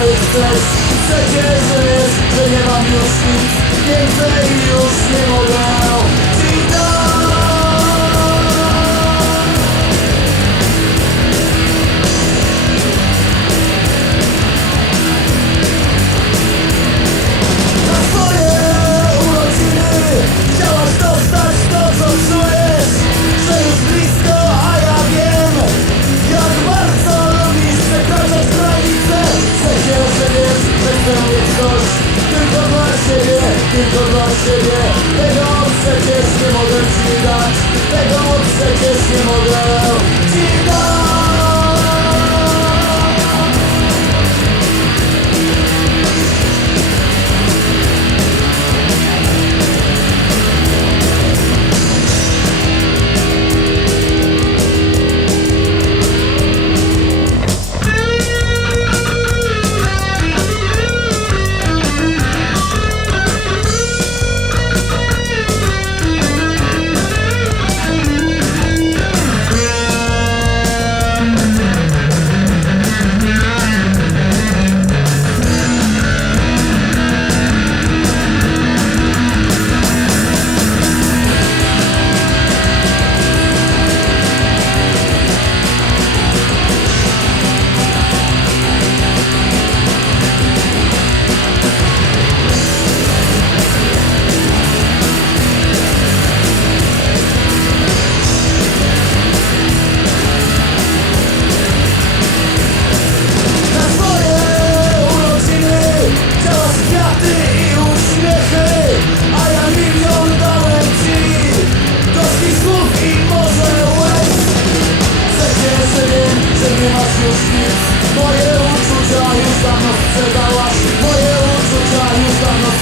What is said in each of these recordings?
Such as dur Tylko dla siebie, tylko dla siebie Tego przecież nie mogę ci dać Tego przecież nie mogę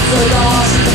the lost